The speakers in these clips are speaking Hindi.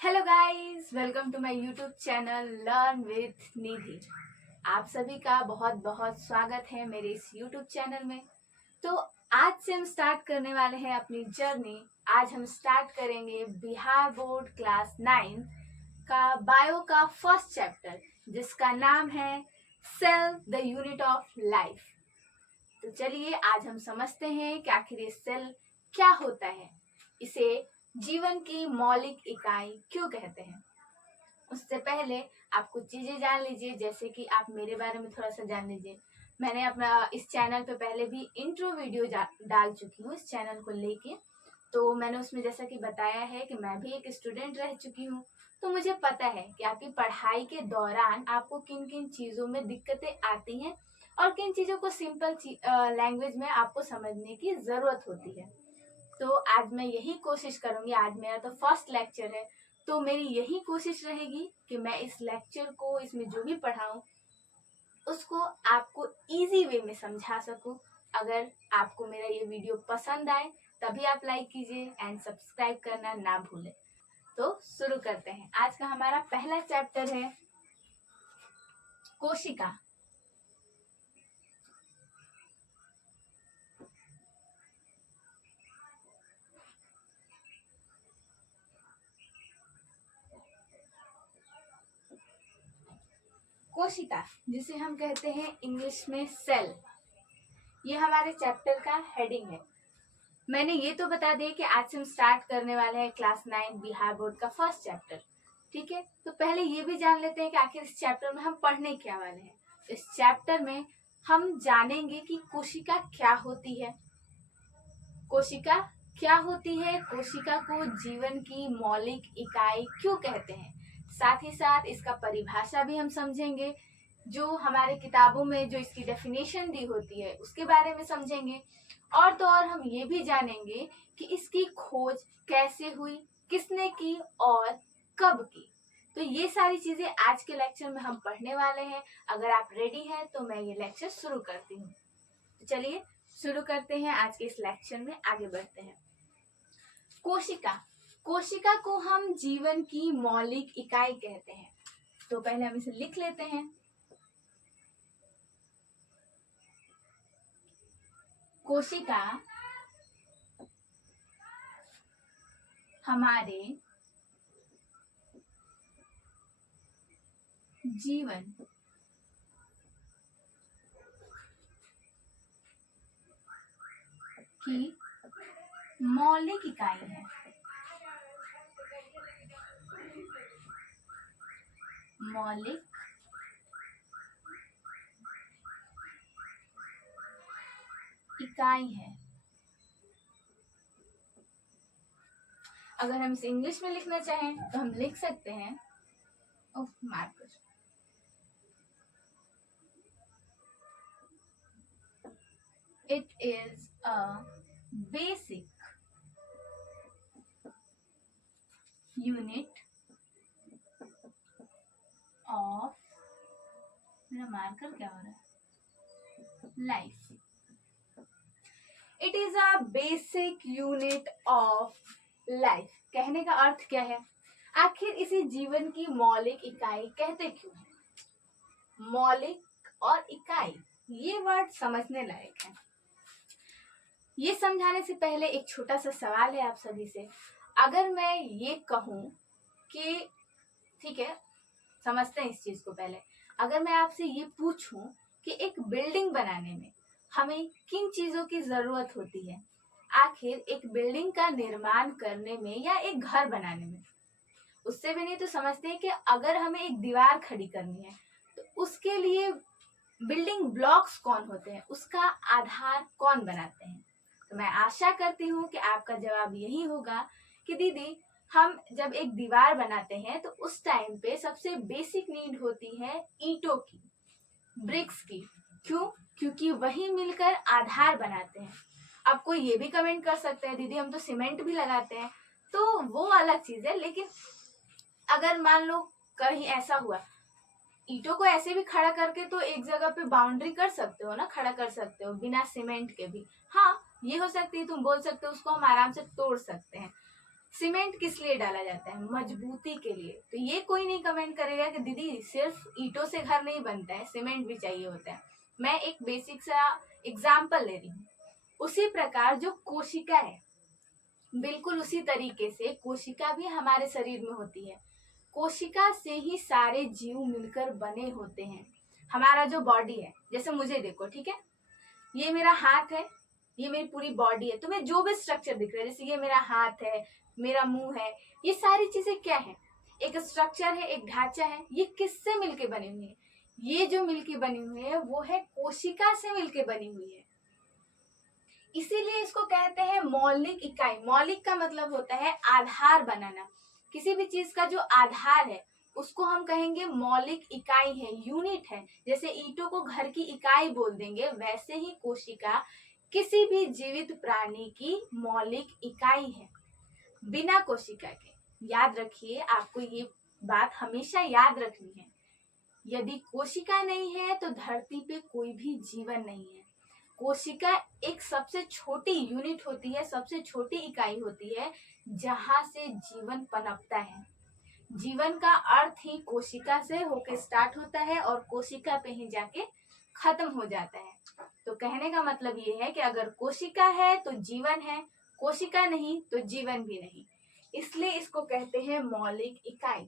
Hello guys, welcome to my YouTube channel learn with Nidhi. आप सभी का बहुत बहुत स्वागत है मेरे इस यूट्यूब चैनल में। तो आज से हम स्टार्ट करने वाले हैं अपनी जर्नी। आज हम स्टार्ट करेंगे बिहार बोर्ड क्लास 9 का बायो का फर्स्ट चैप्टर, जिसका नाम है cell the unit of life. तो चलिए आज हम समझते हैं कि आखिर ये सेल क्या होता है, इसे जीवन की मौलिक इकाई क्यों कहते हैं। उससे पहले आप कुछ चीजें जान लीजिए, जैसे कि आप मेरे बारे में थोड़ा सा जान लीजिए। मैंने अपना इस चैनल पे पहले भी इंट्रो वीडियो डाल चुकी हूँ इस चैनल को लेके। तो मैंने उसमें जैसा कि बताया है कि मैं भी एक स्टूडेंट रह चुकी हूँ, तो मुझे पता है कि आपकी पढ़ाई के दौरान आपको किन किन चीज़ों में दिक्कतें आती हैं और किन चीज़ों को सिंपल लैंग्वेज में आपको समझने की ज़रूरत होती है। तो आज मैं यही कोशिश करूंगी। आज मेरा तो फर्स्ट लेक्चर है, तो मेरी यही कोशिश रहेगी कि मैं इस लेक्चर को, इसमें जो भी पढ़ाऊं, उसको आपको इजी वे में समझा सकूं। अगर आपको मेरा ये वीडियो पसंद आए तभी आप लाइक कीजिए एंड सब्सक्राइब करना ना भूलें। तो शुरू करते हैं। आज का हमारा पहला चैप्टर है कोशिका। कोशिका, जिसे हम कहते हैं इंग्लिश में सेल, ये हमारे चैप्टर का हेडिंग है। मैंने ये तो बता दिया कि आज से हम स्टार्ट करने वाले हैं क्लास 9 बिहार बोर्ड का फर्स्ट चैप्टर। ठीक है, तो पहले ये भी जान लेते हैं कि आखिर इस चैप्टर में हम पढ़ने क्या वाले हैं। इस चैप्टर में हम जानेंगे कि कोशिका क्या होती है, कोशिका क्या होती है, कोशिका को जीवन की मौलिक इकाई क्यों कहते हैं। साथ ही साथ इसका परिभाषा भी हम समझेंगे, जो हमारे किताबों में जो इसकी डेफिनेशन दी होती है उसके बारे में समझेंगे। और तो और हम ये भी जानेंगे कि इसकी खोज कैसे हुई, किसने की और कब की। तो ये सारी चीजें आज के लेक्चर में हम पढ़ने वाले हैं। अगर आप रेडी हैं तो मैं ये लेक्चर शुरू करती हूँ। तो चलिए शुरू करते हैं। आज के इस लेक्चर में आगे बढ़ते हैं। कोशिका, कोशिका को हम जीवन की मौलिक इकाई कहते हैं। तो पहले हम इसे लिख लेते हैं। कोशिका हमारे जीवन की मौलिक इकाई है। मौलिक इकाई है। अगर हम इसे इंग्लिश में लिखना चाहें तो हम लिख सकते हैं, marker, it is a basic unit of, मेरा मार्कर क्या हो रहा है, life. It is a basic unit of life. कहने का अर्थ क्या है, आखिर इसे जीवन की मौलिक इकाई कहते क्यों हैं। मौलिक और इकाई, ये वर्ड समझने लायक है। ये समझाने से पहले एक छोटा सा सवाल है आप सभी से। अगर मैं ये कहूं कि, ठीक है, समझते हैं इस चीज को पहले। अगर मैं आपसे ये पूछूं कि एक बिल्डिंग बनाने में हमें किन चीजों की जरूरत होती है, आखिर एक बिल्डिंग का निर्माण करने में या एक घर बनाने में, उससे भी नहीं तो समझते हैं कि अगर हमें एक दीवार खड़ी करनी है तो उसके लिए बिल्डिंग ब्लॉक्स कौन होते हैं, उसका आधार कौन बनाते हैं। तो मैं आशा करती हूँ कि आपका जवाब यही होगा कि दीदी, हम जब एक दीवार बनाते हैं तो उस टाइम पे सबसे बेसिक नीड होती है ईंटों की, ब्रिक्स की। क्यों? क्योंकि वही मिलकर आधार बनाते हैं। अब कोई ये भी कमेंट कर सकते हैं, दीदी हम तो सीमेंट भी लगाते हैं, तो वो अलग चीज है। लेकिन अगर मान लो कहीं ऐसा हुआ, ईंटों को ऐसे भी खड़ा करके तो एक जगह पे बाउंड्री कर सकते हो ना, खड़ा कर सकते हो बिना सीमेंट के भी। हाँ, ये हो सकती है, तुम बोल सकते हो उसको हम आराम से तोड़ सकते हैं। सीमेंट किस लिए डाला जाता है? मजबूती के लिए। तो ये कोई नहीं कमेंट करेगा कि दीदी सिर्फ ईंटों से घर नहीं बनता है, सीमेंट भी चाहिए होता है। मैं एक बेसिक सा एग्जाम्पल ले रही हूँ। उसी प्रकार जो कोशिका है, बिल्कुल उसी तरीके से कोशिका भी हमारे शरीर में होती है। कोशिका से ही सारे जीव मिलकर बने होते हैं। हमारा जो बॉडी है, जैसे मुझे देखो, ठीक है, ये मेरा हाथ है, ये मेरी पूरी बॉडी है। तुम्हें जो भी स्ट्रक्चर दिख रहा है, जैसे ये मेरा हाथ है, मेरा मुंह है, ये सारी चीजें क्या है? एक स्ट्रक्चर है, एक ढांचा है। ये किससे मिलके बनी हुई है? ये जो मिलके बनी हुई है वो है कोशिका से मिलके बनी हुई है। इसीलिए इसको कहते हैं मौलिक इकाई। मौलिक का मतलब होता है आधार बनाना। किसी भी चीज का जो आधार है उसको हम कहेंगे मौलिक इकाई है, यूनिट है। जैसे ईंटों को घर की इकाई बोल देंगे, वैसे ही कोशिका किसी भी जीवित प्राणी की मौलिक इकाई है, बिना कोशिका के। याद रखिए, आपको ये बात हमेशा याद रखनी है। यदि कोशिका नहीं है तो धरती पे कोई भी जीवन नहीं है। कोशिका एक सबसे छोटी यूनिट होती है, सबसे छोटी इकाई होती है जहां से जीवन पनपता है। जीवन का अर्थ ही कोशिका से होके स्टार्ट होता है और कोशिका पे ही जाके खत्म हो जाता है। तो कहने का मतलब ये है कि अगर कोशिका है तो जीवन है, कोशिका नहीं तो जीवन भी नहीं। इसलिए इसको कहते हैं मौलिक इकाई।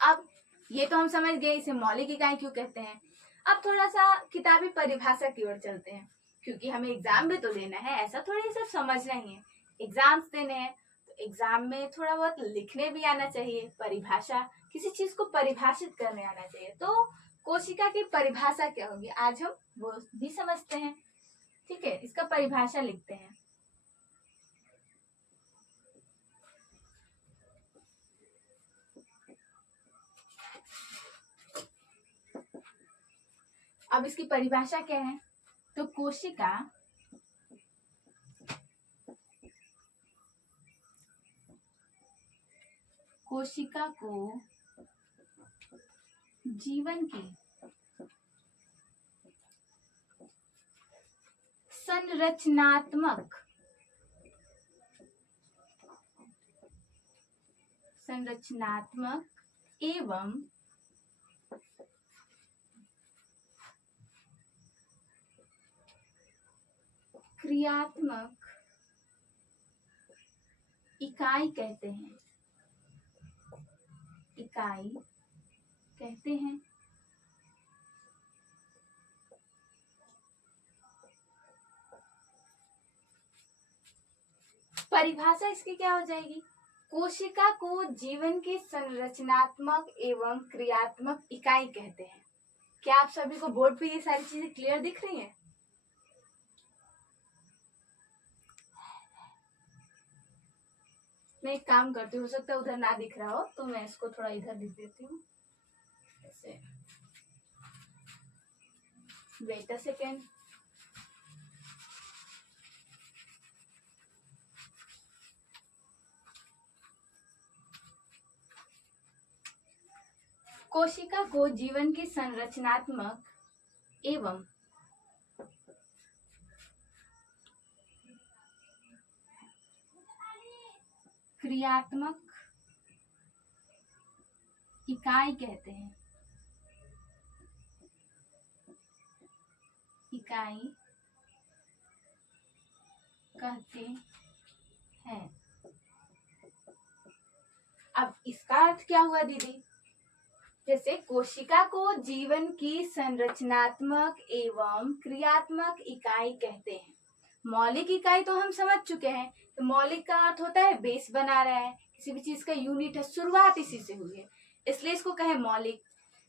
अब ये तो हम समझ गए इसे मौलिक इकाई क्यों कहते हैं। अब थोड़ा सा किताबी परिभाषा की ओर चलते हैं, क्योंकि हमें एग्जाम भी तो देना है, ऐसा थोड़ी सिर्फ समझना ही है। एग्जाम्स देने हैं तो एग्जाम में थोड़ा बहुत लिखने भी आना चाहिए, परिभाषा, किसी चीज को परिभाषित करने आना चाहिए। तो कोशिका की परिभाषा क्या होगी, आज हम वो भी समझते हैं। ठीक है, इसका परिभाषा लिखते हैं। अब इसकी परिभाषा क्या है? तो कोशिका को जीवन की संरचनात्मक एवं क्रियात्मक इकाई कहते हैं। परिभाषा इसकी क्या हो जाएगी? कोशिका को जीवन की संरचनात्मक एवं क्रियात्मक इकाई कहते हैं। क्या आप सभी को बोर्ड पे ये सारी चीजें क्लियर दिख रही हैं? मैं एक काम करती हूँ, हो सकता है उधर ना दिख रहा हो तो मैं इसको थोड़ा इधर लिख देती हूँ ऐसे। Wait a second. कोशिका को जीवन की संरचनात्मक एवं क्रियात्मक इकाई कहते हैं। अब इसका अर्थ क्या हुआ दीदी? जैसे कोशिका को जीवन की संरचनात्मक एवं क्रियात्मक इकाई कहते हैं। मौलिक इकाई तो हम समझ चुके हैं। तो मौलिक का अर्थ होता है बेस बना रहा है, किसी भी चीज का यूनिट है, शुरुआत इसी से हुई है, इसलिए इसको कहे मौलिक।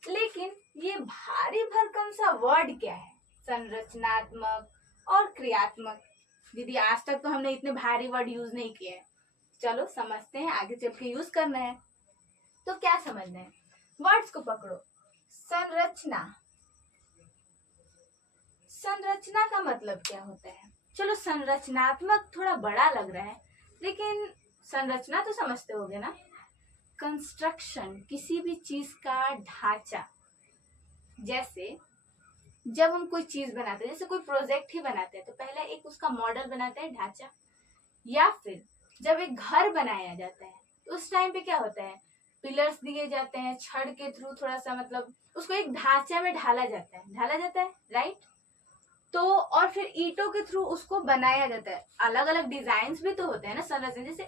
लेकिन ये भारी भरकम सा वर्ड क्या है, संरचनात्मक और क्रियात्मक? दीदी आज तक तो हमने इतने भारी वर्ड यूज नहीं किए हैं, चलो समझते हैं, आगे चल के यूज करना है। तो क्या समझना है? वर्ड्स को पकड़ो। संरचना का मतलब क्या होता है? चलो संरचनात्मक थोड़ा बड़ा लग रहा है, लेकिन संरचना तो समझते होगे ना। कंस्ट्रक्शन, किसी भी चीज का ढांचा। जैसे जब हम कोई चीज बनाते हैं, जैसे कोई प्रोजेक्ट ही बनाते हैं, तो पहले एक उसका मॉडल बनाते हैं, ढांचा। या फिर जब एक घर बनाया जाता है तो उस टाइम पे क्या होता है, पिलर्स दिए जाते हैं, छड़ के थ्रू थोड़ा सा मतलब उसको एक ढांचे में ढाला जाता है, राइट। तो और फिर ईंटों के थ्रू उसको बनाया जाता है। अलग अलग डिजाइन भी तो होते हैं ना संरचना। जैसे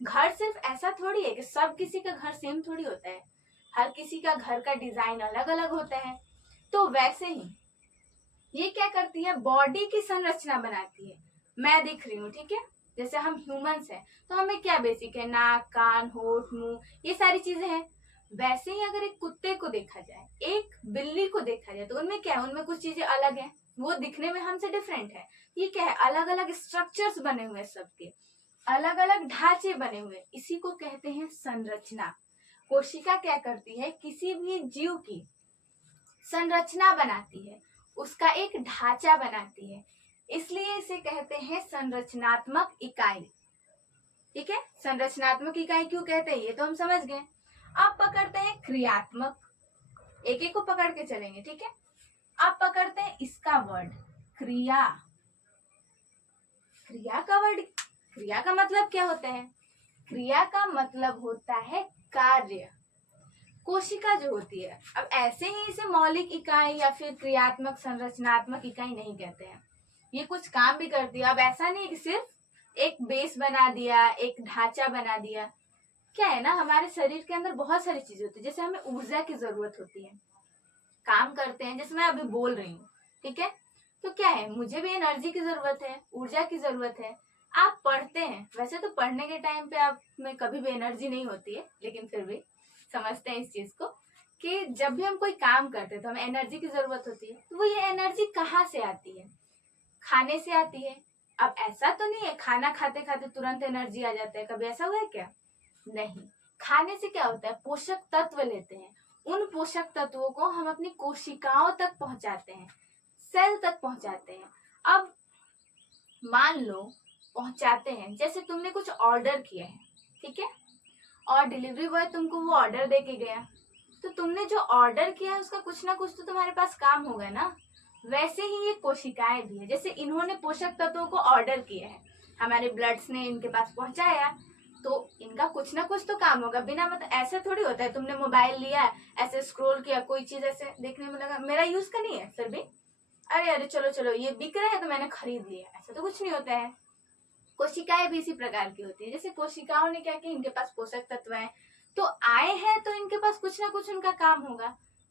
घर सिर्फ ऐसा थोड़ी है कि सब किसी का घर सेम थोड़ी होता है, हर किसी का घर का डिजाइन अलग अलग होता है। तो वैसे ही ये क्या करती है, बॉडी की संरचना बनाती है। मैं दिख रही हूँ, ठीक है, जैसे हम ह्यूमंस हैं तो हमें क्या बेसिक है, नाक, कान, होठ, मुंह, ये सारी चीजें हैं। वैसे ही अगर एक कुत्ते को देखा जाए, एक बिल्ली को देखा जाए, तो उनमें क्या है, उनमें कुछ चीजें अलग है, वो दिखने में हमसे डिफरेंट है। ये क्या है, अलग अलग स्ट्रक्चर्स बने हुए हैं, सबके अलग अलग ढांचे बने हुए, इसी को कहते हैं संरचना। कोशिका क्या करती है, किसी भी जीव की संरचना बनाती है, उसका एक ढांचा बनाती है, इसलिए इसे कहते हैं संरचनात्मक इकाई। ठीक है, संरचनात्मक इकाई क्यों कहते हैं ये तो हम समझ गए। अब पकड़ते हैं क्रियात्मक, एक एक को पकड़ के चलेंगे, ठीक है। अब पकड़ते हैं इसका वर्ड क्रिया। क्रिया का वर्ड, क्रिया का मतलब क्या होता है, क्रिया का मतलब होता है कार्य। कोशिका जो होती है, अब ऐसे ही इसे मौलिक इकाई या फिर क्रियात्मक संरचनात्मक इकाई नहीं कहते हैं, ये कुछ काम भी करती है। अब ऐसा नहीं कि सिर्फ एक बेस बना दिया, एक ढांचा बना दिया। क्या है ना, हमारे शरीर के अंदर बहुत सारी चीजें होती है, जैसे हमें ऊर्जा की जरूरत होती है, काम करते हैं, जैसे मैं अभी बोल रही हूँ, ठीक है, तो क्या है, मुझे भी एनर्जी की जरूरत है, ऊर्जा की जरूरत है। आप पढ़ते हैं, वैसे तो पढ़ने के टाइम पे आप में कभी भी एनर्जी नहीं होती है, लेकिन फिर भी समझते हैं इस चीज को कि जब भी हम कोई काम करते हैं तो हमें एनर्जी की जरूरत होती है। तो वो ये एनर्जी कहाँ से आती है, खाने से आती है। अब ऐसा तो नहीं है खाना खाते खाते तुरंत एनर्जी आ जाता है, कभी ऐसा हुआ है क्या, नहीं। खाने से क्या होता है, पोषक तत्व लेते हैं, उन पोषक तत्वों को हम अपनी कोशिकाओं तक पहुंचाते हैं, सेल तक पहुंचाते हैं। अब मान लो पहुंचाते हैं, जैसे तुमने कुछ ऑर्डर किया है, ठीक है, और डिलीवरी बॉय तुमको वो ऑर्डर दे के गया, तो तुमने जो ऑर्डर किया है उसका कुछ ना कुछ तो तुम्हारे पास काम होगा ना। वैसे ही ये कोशिकाएं भी है, जैसे इन्होंने पोषक तत्वों को ऑर्डर किया है, हमारे ब्लड्स ने इनके पास पहुंचाया, तो इनका कुछ ना कुछ तो काम होगा। बिना मतलब ऐसा थोड़ी होता है तुमने मोबाइल लिया, ऐसे स्क्रॉल किया, कोई चीज ऐसे देखने में लगा मेरा यूज का नहीं है, फिर भी अरे अरे चलो चलो ये बिक रहा है तो मैंने खरीद लिया, ऐसा तो कुछ नहीं होता है। कोशिकाएं भी इसी प्रकार की होती है, जैसे कोशिकाओं ने क्या किया, इनके पास पोषक तत्व है तो आए हैं, तो इनके पास कुछ ना कुछ उनका काम होगा।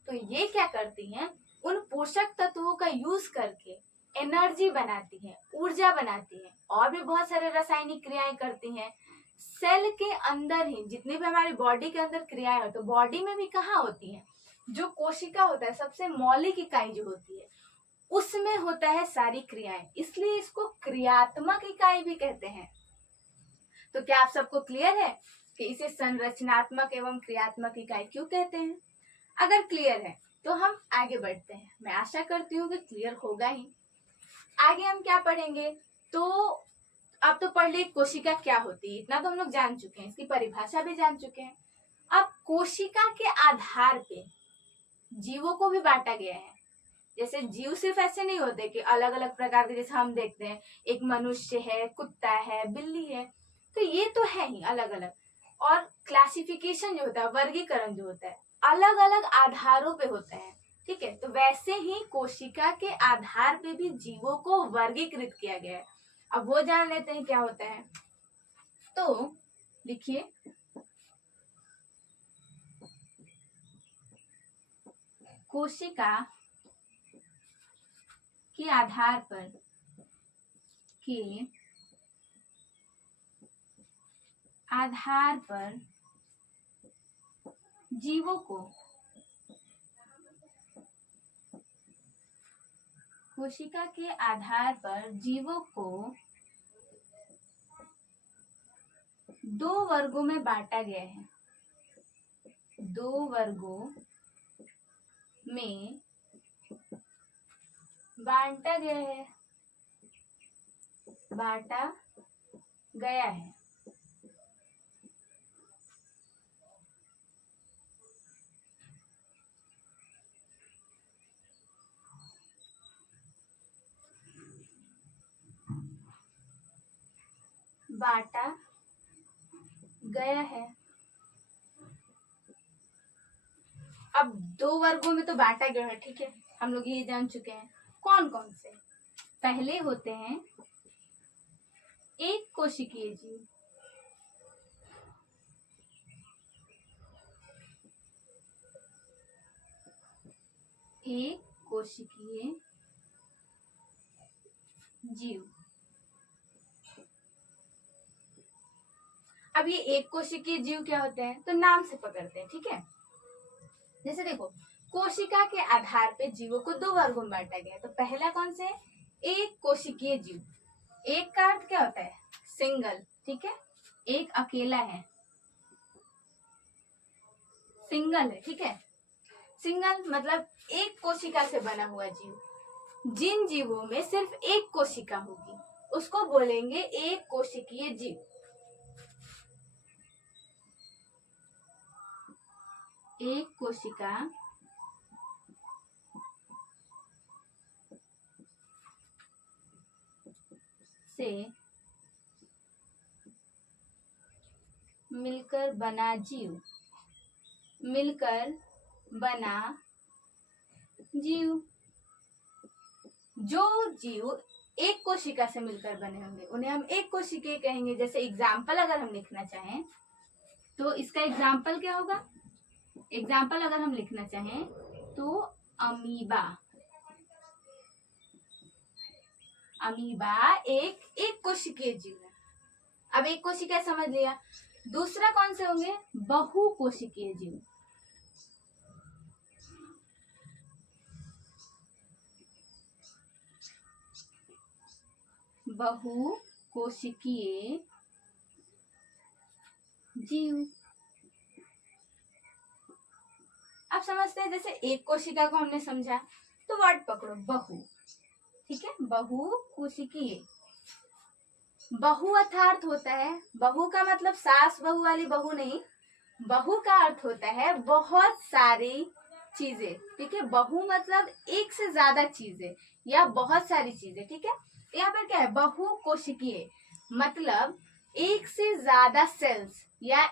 तो ये क्या करती हैं, उन पोषक तत्वों का यूज करके एनर्जी बनाती है, ऊर्जा बनाती है, और भी बहुत सारे रासायनिक क्रियाएं करती हैं। सेल के अंदर ही जितनी भी हमारी बॉडी के अंदर क्रियाएं होती है, तो बॉडी में भी कहाँ होती है, जो कोशिका होता है सबसे मौलिक इकाई जो होती है उसमें होता है सारी क्रियाएं, इसलिए इसको क्रियात्मक इकाई भी कहते हैं। तो क्या आप सबको क्लियर है कि इसे संरचनात्मक एवं क्रियात्मक इकाई क्यों कहते हैं? अगर क्लियर है तो हम आगे बढ़ते हैं, मैं आशा करती हूँ कि क्लियर होगा ही। आगे हम क्या पढ़ेंगे, तो अब तो पढ़ लिए कोशिका क्या होती है, इतना तो हम लोग जान चुके हैं, इसकी परिभाषा भी जान चुके हैं। अब कोशिका के आधार पे जीवों को भी बांटा गया है। जैसे जीव सिर्फ ऐसे नहीं होते कि अलग अलग प्रकार के, जैसे हम देखते हैं एक मनुष्य है, कुत्ता है, बिल्ली है, तो ये तो है ही अलग अलग। और क्लासिफिकेशन जो होता है, वर्गीकरण जो होता है, अलग अलग आधारों पे होता है, ठीक है। तो वैसे ही कोशिका के आधार पे भी जीवों को वर्गीकृत किया गया है। अब वो जान लेते हैं क्या होता है, तो लिखिए कोशिका के आधार पर के आधार पर जीवों को, कोशिका के आधार पर जीवों को दो वर्गों में बांटा गया है, दो वर्गों में बांटा गया है, बांटा गया है। बांटा गया है। अब 2 वर्गों में तो बांटा गया है, ठीक है, हम लोग ये जान चुके हैं। कौन कौन से? पहले होते हैं एक कोशिकीय जीव, एक कोशिकीय जीव। अब ये एक कोशिकीय जीव क्या होते हैं, तो नाम से पकड़ते हैं, ठीक है। जैसे देखो, कोशिका के आधार पे जीवों को 2 वर्गों में बांटा गया है। तो पहला कौन से? एक कोशिकीय जीव। एक का अर्थ क्या होता है? सिंगल, ठीक है, एक अकेला है, सिंगल है, ठीक है। सिंगल मतलब एक कोशिका से बना हुआ जीव। जिन जीवों में सिर्फ एक कोशिका होगी उसको बोलेंगे एक कोशिकीय जीव। एक कोशिका से मिलकर बना जीव, मिलकर बना जीव। जो जीव एक कोशिका से मिलकर बने होंगे उन्हें हम एक कोशिकीय कहेंगे। जैसे एग्जाम्पल अगर हम लिखना चाहें तो इसका एग्जाम्पल क्या होगा? एग्जाम्पल अगर हम लिखना चाहें तो अमीबा। अमीबा एक कोशिकीय जीव है। अब एक कोशिका समझ लिया। दूसरा कौन से होंगे? बहु कोशिकीय जीव। बहु कोशिकीय जीव। अब समझते हैं, जैसे एक कोशिका को हमने समझा तो वर्ड पकड़ो बहु, ठीक है, बहु कोशिकीय। बहु अर्थात होता है, बहु का मतलब सास बहू वाली बहु नहीं, बहु का अर्थ होता है बहुत सारी चीजें, ठीक है। बहु मतलब एक से ज्यादा चीजें या बहुत सारी चीजें, ठीक है। यहाँ पर क्या है? बहु कोशिकीय मतलब एक से ज्यादा सेल्स या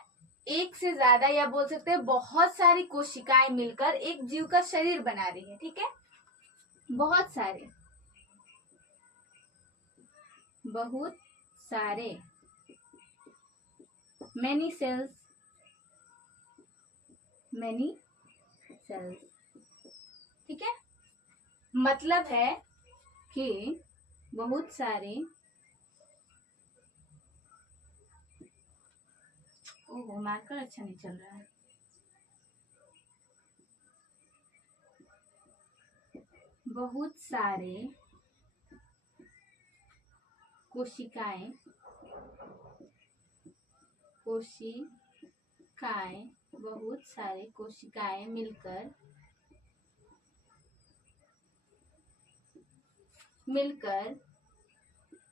एक से ज्यादा या बोल सकते हैं बहुत सारी कोशिकाएं मिलकर एक जीव का शरीर बना रही है, ठीक है। बहुत सारे, बहुत सारे, many cells, many cells, ठीक है। मतलब है कि बहुत सारे, ओह मार्कर अच्छा नहीं चल रहा है। बहुत सारे कोशिकाएं, कोशिकाएं, बहुत सारे कोशिकाएं मिलकर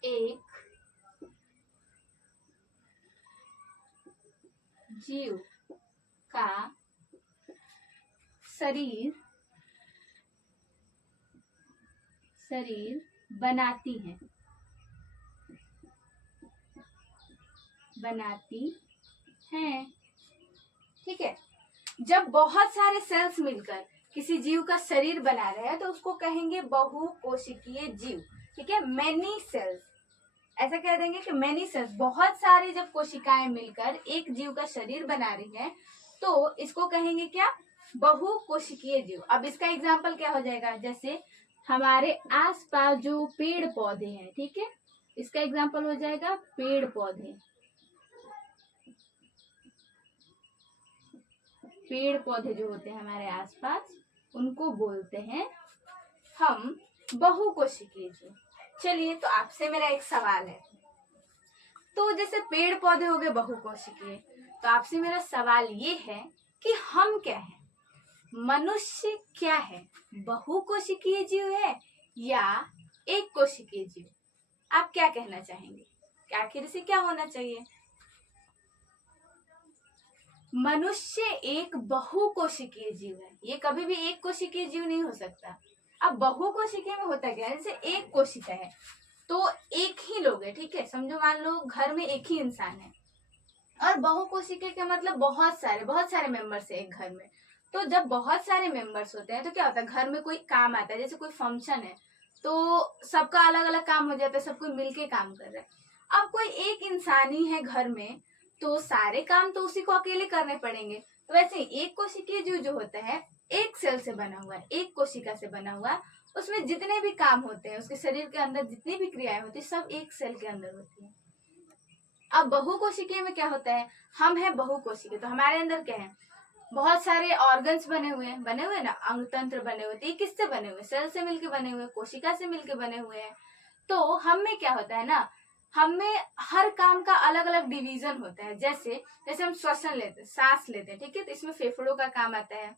एक जीव का शरीर बनाती हैं, ठीक है। जब बहुत सारे सेल्स मिलकर किसी जीव का शरीर बना रहे हैं तो उसको कहेंगे बहु कोशिकीय जीव, ठीक है। मेनी सेल्स, ऐसा कह देंगे कि मेनी सेल्स, बहुत सारे जब कोशिकाएं मिलकर एक जीव का शरीर बना रही है तो इसको कहेंगे क्या? बहु कोशिकीय जीव। अब इसका एग्जाम्पल क्या हो जाएगा? जैसे हमारे आसपास जो पेड़ पौधे हैं, ठीक है, इसका एग्जाम्पल हो जाएगा पेड़ पौधे। पेड़ पौधे जो होते हैं हमारे आसपास उनको बोलते हैं हम बहु कोशिकीय जीव। चलिए, तो आपसे मेरा एक सवाल है। तो जैसे पेड़ पौधे हो गए बहु कोशिकीय, तो आपसे मेरा सवाल ये है कि हम क्या है? मनुष्य क्या है? बहु कोशिकीय जीव है या एक कोशिकीय जीव? आप क्या कहना चाहेंगे? आखिर से क्या होना चाहिए? मनुष्य एक बहु कोशिकीय जीव है, ये कभी भी एक कोशिकीय जीव नहीं हो सकता। अब बहु कोशिकीय में होता क्या है? जैसे एक कोशिका है तो एक ही लोग है, ठीक है, समझो मान लो घर में एक ही इंसान है और बहुकोशिकीय का मतलब बहुत सारे मेंबर्स है एक घर में। तो जब बहुत सारे मेंबर्स होते हैं तो क्या होता है, घर में कोई काम आता है, जैसे कोई फंक्शन है तो सबका अलग अलग काम हो जाता है, सब कोई मिलके काम कर रहा है। अब कोई एक इंसान ही है घर में तो सारे काम तो उसी को अकेले करने पड़ेंगे। तो वैसे एक कोशिकीय जीव जो होता है एक सेल से बना हुआ है, एक कोशिका से बना हुआ है, उसमें जितने भी काम होते हैं, उसके शरीर के अंदर जितनी भी क्रियाएं होती है सब एक सेल के अंदर होती है। अब बहुकोशिकीय में क्या होता है, हम हैं बहुकोशिकीय तो हमारे अंदर क्या है, बहुत सारे ऑर्गन्स बने हुए ना, अंग तंत्र बने हुए, तो ये किससे बने हुए, सेल से मिलके बने हुए, कोशिका से मिलके बने हुए हैं। तो हम में क्या होता है ना, हम में हर काम का अलग अलग डिवीजन होता है। जैसे जैसे हम श्वसन लेते हैं, सांस लेते हैं, ठीक है, तो इसमें फेफड़ों का काम आता है।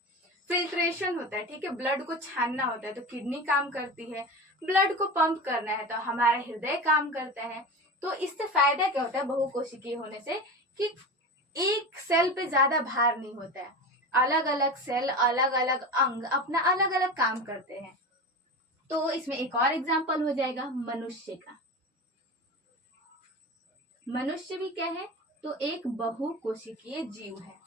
फिल्ट्रेशन होता है, ठीक है, ब्लड को छानना होता है तो किडनी काम करती है। ब्लड को पंप करना है तो हमारा हृदय काम करता है। तो इससे फायदा क्या होता है बहुकोशिकीय होने से, कि एक सेल पे ज्यादा भार नहीं होता है, अलग अलग सेल, अलग अलग अंग अपना अलग अलग काम करते हैं। तो इसमें एक और एग्जांपल हो जाएगा मनुष्य का। मनुष्य भी क्या है, तो एक बहुकोशिकीय जीव है।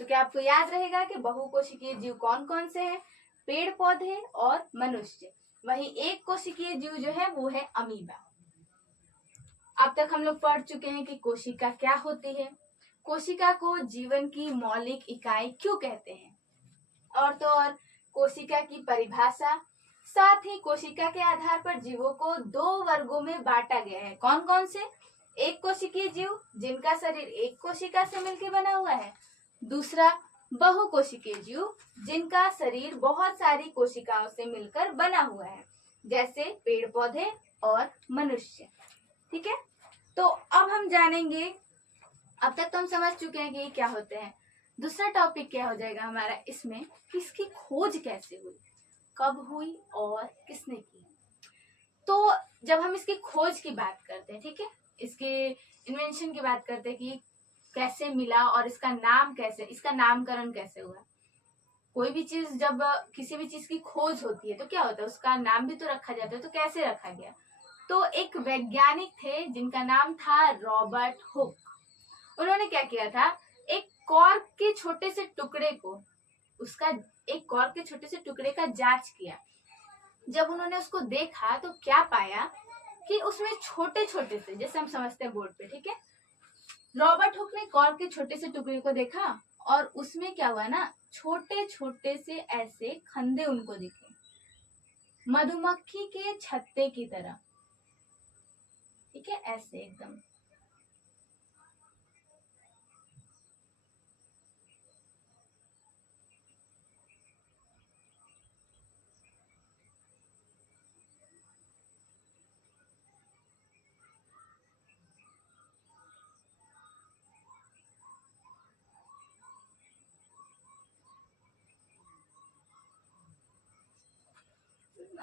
तो क्या आपको याद रहेगा कि बहुकोशिकीय जीव कौन कौन से हैं, पेड़ पौधे और मनुष्य। वही एक कोशिकीय जीव जो है वो है अमीबा। अब तक हम लोग पढ़ चुके हैं कि कोशिका क्या होती है, कोशिका को जीवन की मौलिक इकाई क्यों कहते हैं, और तो और कोशिका की परिभाषा, साथ ही कोशिका के आधार पर जीवों को दो वर्गों में बांटा गया है। कौन कौन से, एक कोशिकीय जीव जिनका शरीर एक कोशिका से मिलकर बना हुआ है, दूसरा बहुकोशिकीय जीव जिनका शरीर बहुत सारी कोशिकाओं से मिलकर बना हुआ है, जैसे पेड़ पौधे और मनुष्य। ठीक है, तो अब हम जानेंगे, अब तक तो हम समझ चुके हैं कि ये क्या होते हैं। दूसरा टॉपिक क्या हो जाएगा हमारा इसमें, किसकी खोज कैसे हुई, कब हुई और किसने की। तो जब हम इसकी खोज की बात करते हैं, ठीक है, इसके इन्वेंशन की बात करते हैं कि कैसे मिला और इसका नाम कैसे, इसका नामकरण कैसे हुआ। कोई भी चीज जब किसी भी चीज की खोज होती है तो क्या होता है, उसका नाम भी तो रखा जाता है। तो कैसे रखा गया, तो एक वैज्ञानिक थे जिनका नाम था रॉबर्ट हुक। उन्होंने क्या किया था, एक कॉर्क के छोटे से टुकड़े को, उसका एक कॉर्क के छोटे से टुकड़े का जांच किया। जब उन्होंने उसको देखा तो क्या पाया कि उसमें छोटे छोटे से, जैसे हम समझते हैं बोर्ड पे, ठीक है, रॉबर्ट हुक ने कॉर्क के छोटे से टुकड़े को देखा और उसमें क्या हुआ ना, छोटे छोटे से ऐसे खंदे उनको दिखे, मधुमक्खी के छत्ते की तरह। ठीक है, ऐसे एकदम।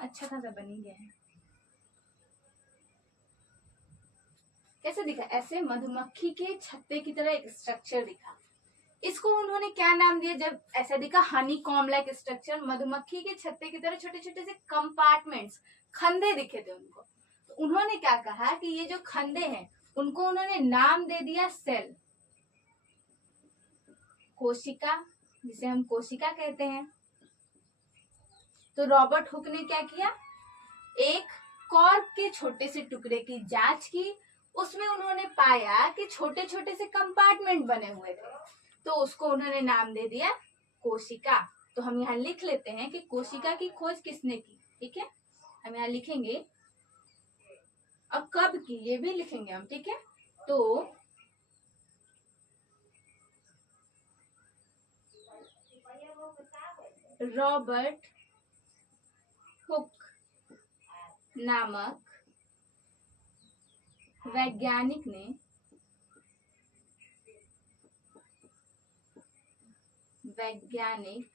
अच्छा खासा बन ही गया है। कैसे दिखा, ऐसे मधुमक्खी के छत्ते की तरह एक स्ट्रक्चर दिखा। इसको उन्होंने क्या नाम दिया, जब ऐसा दिखा हनी कॉम लाइक स्ट्रक्चर, मधुमक्खी के छत्ते की तरह छोटे छोटे से कंपार्टमेंट्स, खंदे दिखे थे उनको। तो उन्होंने क्या कहा कि ये जो खंदे हैं उनको उन्होंने नाम दे दिया सेल, कोशिका, जिसे हम कोशिका कहते हैं। तो रॉबर्ट हुक ने क्या किया, एक कॉर्क के छोटे से टुकड़े की जांच की, उसमें उन्होंने पाया कि छोटे छोटे से कंपार्टमेंट बने हुए थे, तो उसको उन्होंने नाम दे दिया कोशिका। तो हम यहाँ लिख लेते हैं कि कोशिका की खोज किसने की। ठीक है, हम यहाँ लिखेंगे, अब कब की ये भी लिखेंगे हम। ठीक है, तो रॉबर्ट हुक नामक वैज्ञानिक ने 1665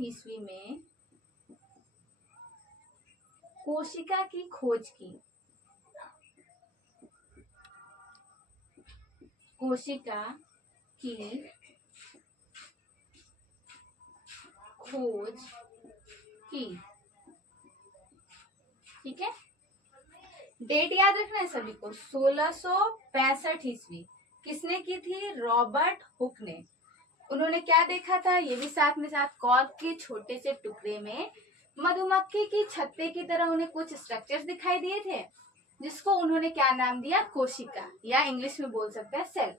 ईस्वी में कोशिका की खोज की। कोशिका की खोज की ठीक है, डेट याद रखना है सभी को, 1665 ईस्वी। किसने की थी? रॉबर्ट हुक ने। उन्होंने क्या देखा था? ये भी साथ में साथ, कॉर्क के छोटे से टुकड़े में मधुमक्खी की छत्ते की तरह उन्हें कुछ स्ट्रक्चर्स दिखाई दिए थे, जिसको उन्होंने क्या नाम दिया? कोशिका, या इंग्लिश में बोल सकते हैं सेल।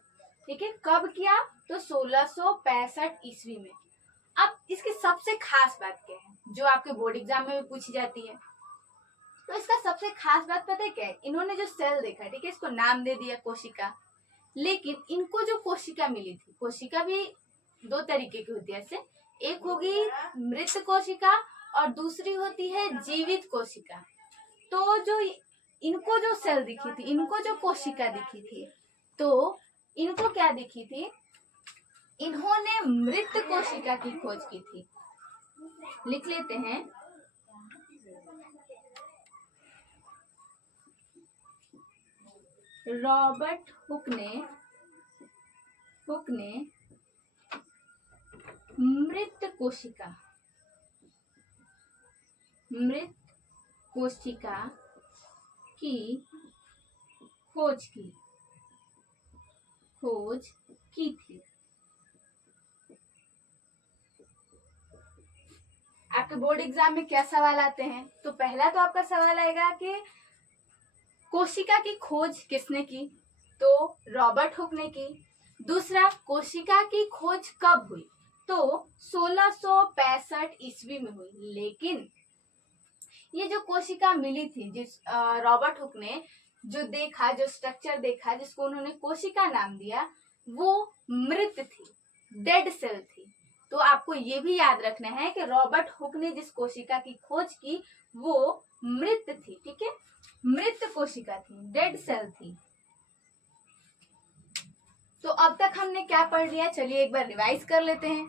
ठीक है, कब किया? तो 1665 ईस्वी में। अब इसकी सबसे खास बात क्या है, जो आपके बोर्ड एग्जाम में भी पूछी जाती है? तो इसका सबसे खास बात पता है क्या है? इन्होंने जो सेल देखा, ठीक है, इसको नाम दे दिया कोशिका, लेकिन इनको जो कोशिका मिली थी, कोशिका भी दो तरीके की होती है ऐसे, एक होगी मृत कोशिका और दूसरी होती है जीवित कोशिका। तो जो इनको जो सेल दिखी थी, इनको जो कोशिका दिखी थी, तो इनको क्या दिखी थी? इन्होंने मृत कोशिका की खोज की थी। लिख लेते हैं, रॉबर्ट हुक ने मृत कोशिका की खोज की थी। आपके बोर्ड एग्जाम में क्या सवाल आते हैं? तो पहला तो आपका सवाल आएगा कि कोशिका की खोज किसने की? तो रॉबर्ट हुक ने की। दूसरा, कोशिका की खोज कब हुई? तो 1665 ईस्वी में हुई। लेकिन ये जो कोशिका मिली थी, जिस रॉबर्ट हुक ने जो देखा, जो स्ट्रक्चर देखा, जिसको उन्होंने कोशिका नाम दिया, वो मृत थी, डेड सेल थी। तो आपको ये भी याद रखना है कि रॉबर्ट हुक ने जिस कोशिका की खोज की वो मृत थी। ठीक है, मृत कोशिका थी, डेड सेल थी। तो अब तक हमने क्या पढ़ लिया? चलिए एक बार रिवाइज कर लेते हैं।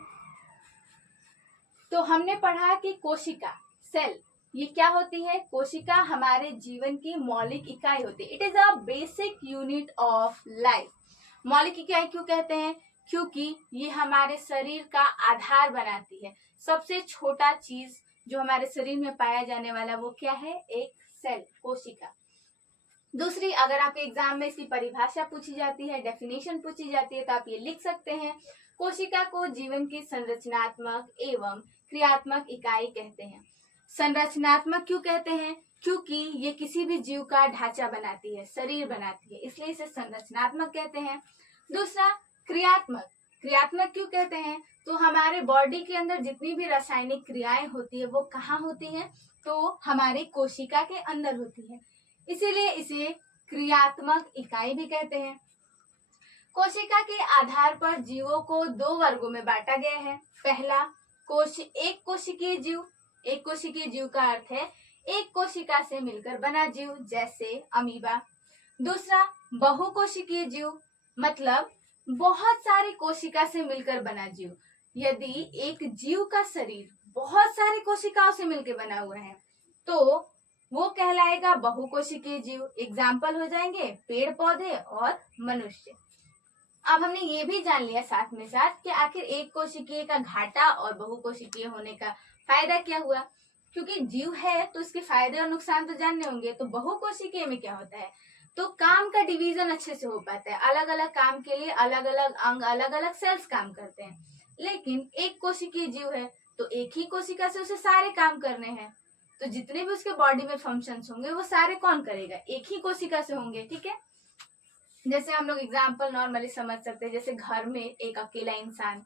तो हमने पढ़ा कि कोशिका, सेल, ये क्या होती है? कोशिका हमारे जीवन की मौलिक इकाई होती है। It is a basic unit of life. मौलिक इकाई क्यों कहते हैं? क्योंकि ये हमारे शरीर का आधार बनाती है। सबसे छोटा चीज जो हमारे शरीर में पाया जाने वाला वो क्या है? एक सेल, कोशिका। दूसरी, अगर आपके एग्जाम में इसकी परिभाषा पूछी जाती है, डेफिनेशन पूछी जाती है, तो आप ये लिख सकते हैं, कोशिका को जीवन की संरचनात्मक एवं क्रियात्मक इकाई कहते हैं। संरचनात्मक क्यों कहते हैं? क्योंकि ये किसी भी जीव का ढांचा बनाती है, शरीर बनाती है, इसलिए इसे संरचनात्मक कहते हैं। दूसरा, क्रियात्मक। क्रियात्मक क्यों कहते हैं? तो हमारे बॉडी के अंदर जितनी भी रासायनिक क्रियाएं होती है वो कहाँ होती है? तो हमारी कोशिका के अंदर होती है, इसीलिए इसे क्रियात्मक इकाई भी कहते हैं। कोशिका के आधार पर जीवों को दो वर्गों में बांटा गया है। पहला, एक कोशिकीय जीव। एक कोशिकीय जीव का अर्थ है एक कोशिका से मिलकर बना जीव, जैसे अमीबा। दूसरा, बहुकोशिकीय जीव, मतलब बहुत सारी कोशिका से मिलकर बना जीव। यदि एक जीव का शरीर बहुत सारी कोशिकाओं से मिलकर बना हुआ है तो वो कहलाएगा बहुकोशिकीय जीव। एग्जाम्पल हो जाएंगे पेड़ पौधे और मनुष्य। अब हमने ये भी जान लिया साथ में साथ कि आखिर एक कोशिकीय का घाटा और बहुकोशिकीय होने का फायदा क्या हुआ। क्योंकि जीव है तो इसके फायदे और नुकसान तो जानने होंगे। तो बहुकोशिकीय में क्या होता है? तो काम का डिवीजन अच्छे से हो पाता है, अलग अलग काम के लिए अलग अलग अंग, अलग अलग सेल्स काम करते हैं। लेकिन एक कोशिकीय जीव है तो एक ही कोशिका से उसे सारे काम करने हैं, तो जितने भी उसके बॉडी में फंक्शंस होंगे वो सारे कौन करेगा? एक ही कोशिका से होंगे। ठीक है, जैसे हम लोग एग्जाम्पल नॉर्मली समझ सकते हैं, जैसे घर में एक अकेला इंसान,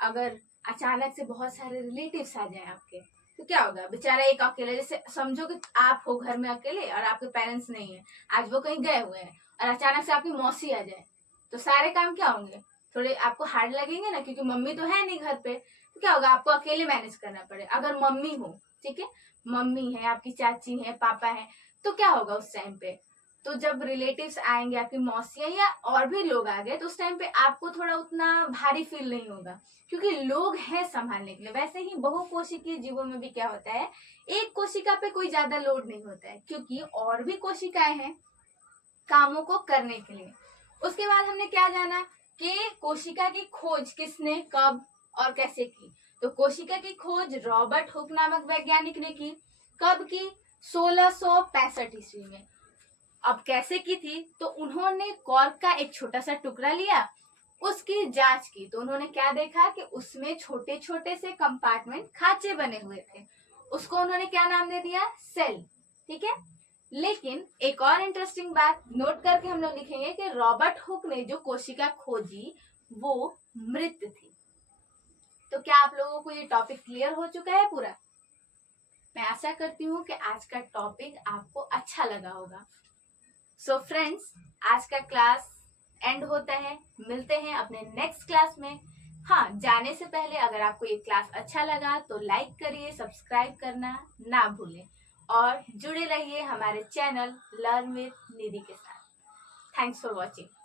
अगर अचानक से बहुत सारे रिलेटिव्स आ जाए आपके, तो क्या होगा? बेचारा एक अकेला, जैसे समझो कि आप हो घर में अकेले और आपके पेरेंट्स नहीं है, आज वो कहीं गए हुए हैं, और अचानक से आपकी मौसी आ जाए, तो सारे काम क्या होंगे? थोड़े आपको हार्ड लगेंगे ना, क्योंकि मम्मी तो है नहीं घर पे। तो क्या होगा? आपको अकेले मैनेज करना पड़े। अगर मम्मी हो, ठीक है, मम्मी है, आपकी चाची है, पापा है, तो क्या होगा उस टाइम पे? तो जब रिलेटिव्स आएंगे, आपकी मौसियां या और भी लोग आ गए, तो उस टाइम पे आपको थोड़ा उतना भारी फील नहीं होगा, क्योंकि लोग हैं संभालने के लिए। वैसे ही बहुकोशिकीय जीवों में भी क्या होता है, एक कोशिका पे कोई ज्यादा लोड नहीं होता है, क्योंकि और भी कोशिकाएं हैं कामों को करने के लिए। उसके बाद हमने क्या जाना कि कोशिका की खोज किसने, कब और कैसे की? तो कोशिका की खोज रॉबर्ट हुक नामक वैज्ञानिक ने की। कब की? 1665 ईस्वी में। अब कैसे की थी, तो उन्होंने कॉर्क का एक छोटा सा टुकड़ा लिया, उसकी जांच की, तो उन्होंने क्या देखा कि उसमें छोटे छोटे से कंपार्टमेंट, खांचे बने हुए थे। उसको उन्होंने क्या नाम दे दिया, सेल। ठीक है, लेकिन एक और इंटरेस्टिंग बात नोट करके हम लोग लिखेंगे कि रॉबर्ट हुक ने जो कोशिका खोजी वो मृत थी। तो क्या आप लोगों को ये टॉपिक क्लियर हो चुका है पूरा? मैं आशा करती हूँ कि आज का टॉपिक आपको अच्छा लगा होगा। सो फ्रेंड्स, आज का क्लास एंड होता है, मिलते हैं अपने नेक्स्ट क्लास में। हाँ, जाने से पहले अगर आपको ये क्लास अच्छा लगा तो लाइक करिए, सब्सक्राइब करना ना भूलें और जुड़े रहिए हमारे चैनल लर्न विद निधि के साथ। Thanks for watching.